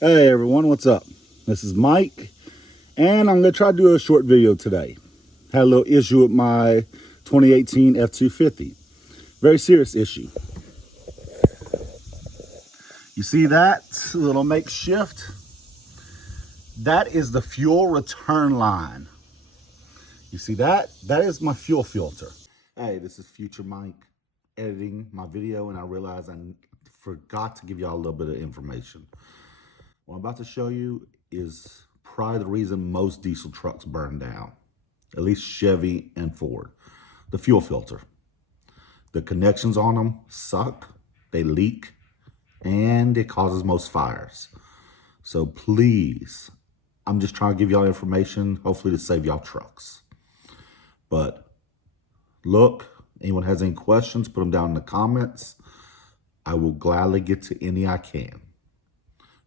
Hey everyone, what's up? This is Mike, and I'm going to try to do a short video today. Had a little issue with my 2018 F250. Very serious issue. You see that little makeshift? That is the fuel return line. You see that? That is my fuel filter. Hey, this is Future Mike editing my video, and I realized I forgot to give y'all a little bit of information. What I'm about to show you is probably the reason most diesel trucks burn down, at least Chevy and Ford. The fuel filter. The connections on them suck, they leak, and it causes most fires. So please, I'm just trying to give y'all information, hopefully to save y'all trucks. But look, anyone has any questions, put them down in the comments. I will gladly get to any I can,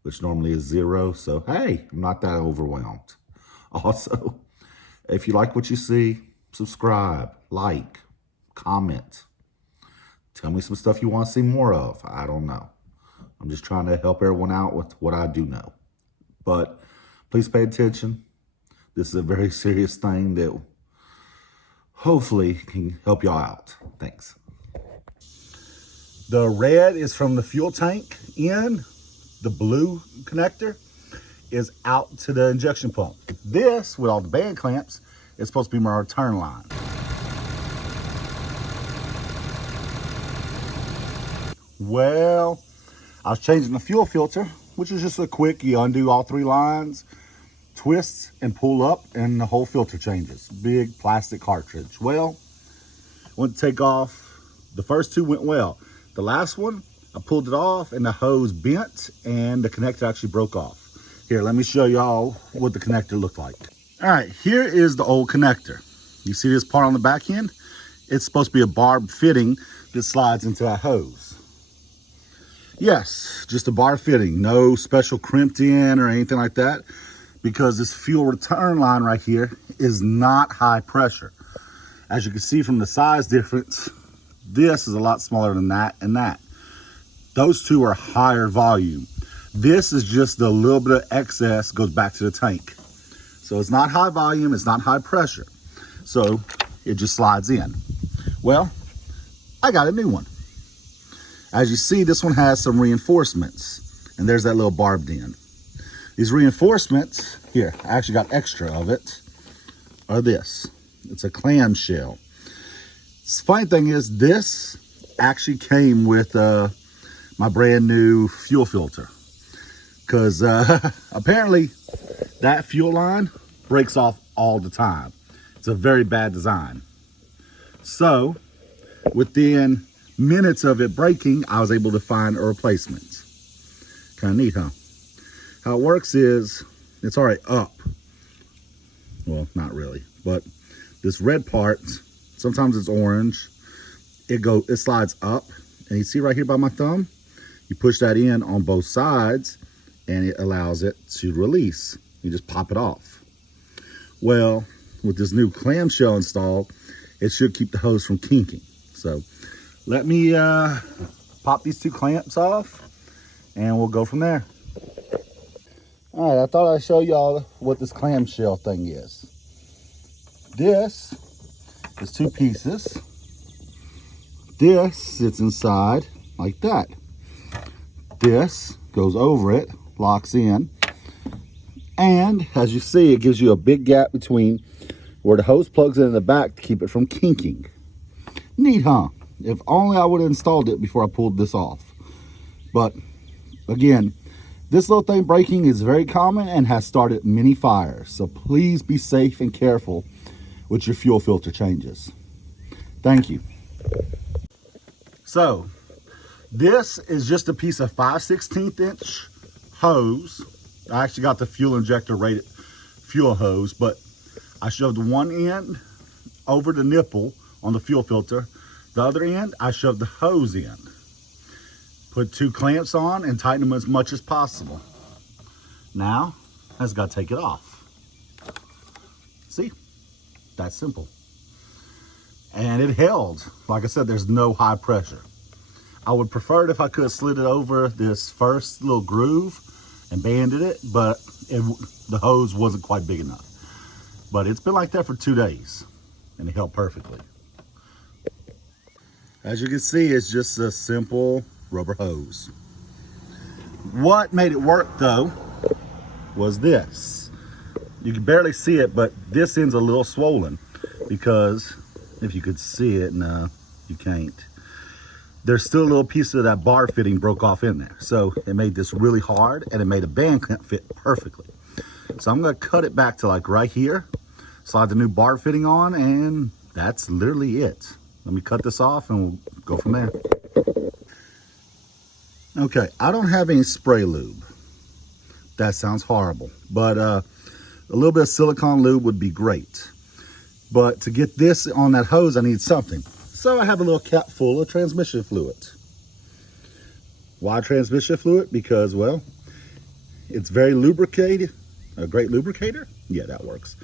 which normally is 0. So, hey, I'm not that overwhelmed. Also, if you like what you see, subscribe, like, comment. Tell me some stuff you want to see more of. I don't know. I'm just trying to help everyone out with what I do know. But please pay attention. This is a very serious thing that hopefully can help y'all out. Thanks. The red is from the fuel tank in. The blue connector is out to the injection pump. This, with all the band clamps, is supposed to be my return line. Well, I was changing the fuel filter, which is just a quick, you undo all 3 lines, twist and pull up, and the whole filter changes. Big plastic cartridge. Well, went to take off. The first 2 went well. The last one, I pulled it off and the hose bent and the connector actually broke off. Here, let me show y'all what the connector looked like. All right, here is the old connector. You see this part on the back end? It's supposed to be a barb fitting that slides into that hose. Yes, just a bar fitting, no special crimped in or anything like that, because this fuel return line right here is not high pressure. As you can see from the size difference, this is a lot smaller than that and that. Those 2 are higher volume. This is just a little bit of excess goes back to the tank. So it's not high volume, it's not high pressure. So it just slides in. Well, I got a new one. As you see, this one has some reinforcements, and there's that little barbed end. These reinforcements, here, I actually got extra of it, are this. It's a clamshell. The funny thing is, this actually came with my brand new fuel filter, because apparently that fuel line breaks off all the time. It's a very bad design. So within minutes of it breaking, I was able to find a replacement. Kind of neat, huh? How it works is it's already up. Well, not really, but this red part, sometimes it's orange. It slides up, and you see right here by my thumb, you push that in on both sides and it allows it to release. You just pop it off. Well, with this new clamshell installed, it should keep the hose from kinking. So let me pop these 2 clamps off and we'll go from there. All right, I thought I'd show y'all what this clamshell thing is. This is 2 pieces. This sits inside like that. This goes over it, locks in, and as you see, it gives you a big gap between where the hose plugs in the back to keep it from kinking. Neat, huh? If only I would have installed it before I pulled this off. But again, this little thing breaking is very common and has started many fires. So please be safe and careful with your fuel filter changes. Thank you. So this is just a piece of 5/16 inch hose. I actually got the fuel injector rated fuel hose, but I shoved one end over the nipple on the fuel filter. The other end, I shoved the hose in. Put 2 clamps on and tighten them as much as possible. Now, I just gotta take it off. See, that's simple. And it held. Like I said, there's no high pressure. I would prefer it if I could have slid it over this first little groove and banded it, but the hose wasn't quite big enough. But it's been like that for 2 days, and it held perfectly. As you can see, it's just a simple rubber hose. What made it work though was this. You can barely see it, but this end's a little swollen because if you could see it, no, you can't. There's still a little piece of that bar fitting broke off in there. So it made this really hard, and it made a band clamp fit perfectly. So I'm gonna cut it back to like right here, slide the new bar fitting on, and that's literally it. Let me cut this off and we'll go from there. Okay, I don't have any spray lube. That sounds horrible, but a little bit of silicone lube would be great. But to get this on that hose, I need something. So I have a little cap full of transmission fluid. Why transmission fluid? Because, well, it's very lubricated, a great lubricator. Yeah, that works.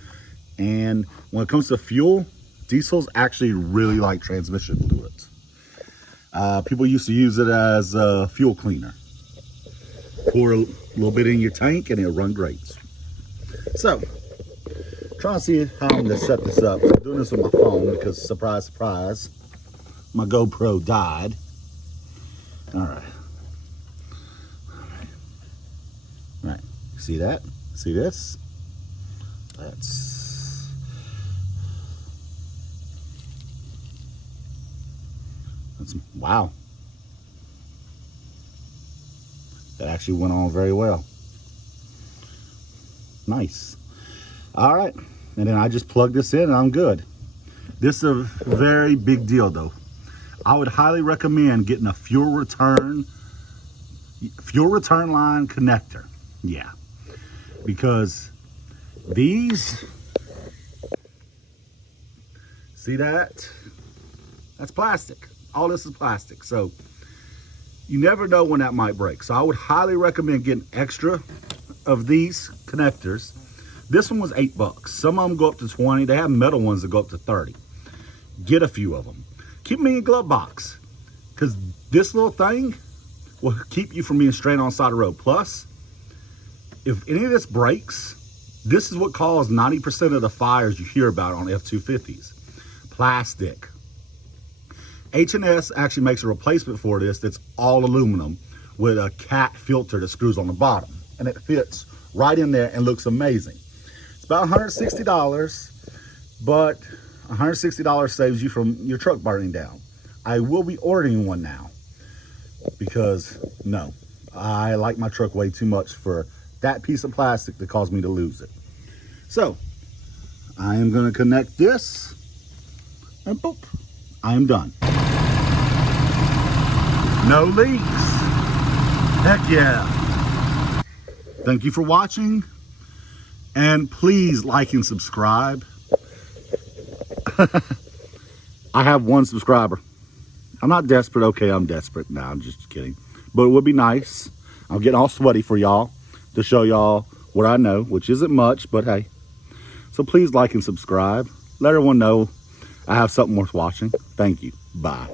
And when it comes to fuel, diesels actually really like transmission fluid. People used to use it as a fuel cleaner. Pour a little bit in your tank and it'll run great. So, trying to see how I'm gonna set this up. I'm doing this with my phone because, surprise, surprise, my GoPro died. All right. All right. See that? See this? Wow. That actually went on very well. Nice. All right. And then I just plug this in and I'm good. This is a very big deal though. I would highly recommend getting a fuel return line connector. Yeah. Because these, see that? That's plastic. All this is plastic. So you never know when that might break. So I would highly recommend getting extra of these connectors. This one was $8. Some of them go up to 20. They have metal ones that go up to 30. Get a few of them. Keep them in your glove box, because this little thing will keep you from being straight on the side of the road. Plus, if any of this breaks, this is what caused 90% of the fires you hear about on F250s. Plastic. H&S actually makes a replacement for this that's all aluminum with a cat filter that screws on the bottom, and it fits right in there and looks amazing. It's about $160, but $160 saves you from your truck burning down. I will be ordering one now because, no, I like my truck way too much for that piece of plastic that caused me to lose it. So I am going to connect this, and boop, I am done. No leaks. Heck yeah. Thank you for watching, and please like and subscribe. I have 1 subscriber. I'm not desperate. Okay, I'm desperate. No, I'm just kidding. But it would be nice. I'm getting all sweaty for y'all to show y'all what I know, which isn't much, but hey. So please like and subscribe. Let everyone know I have something worth watching. Thank you. Bye.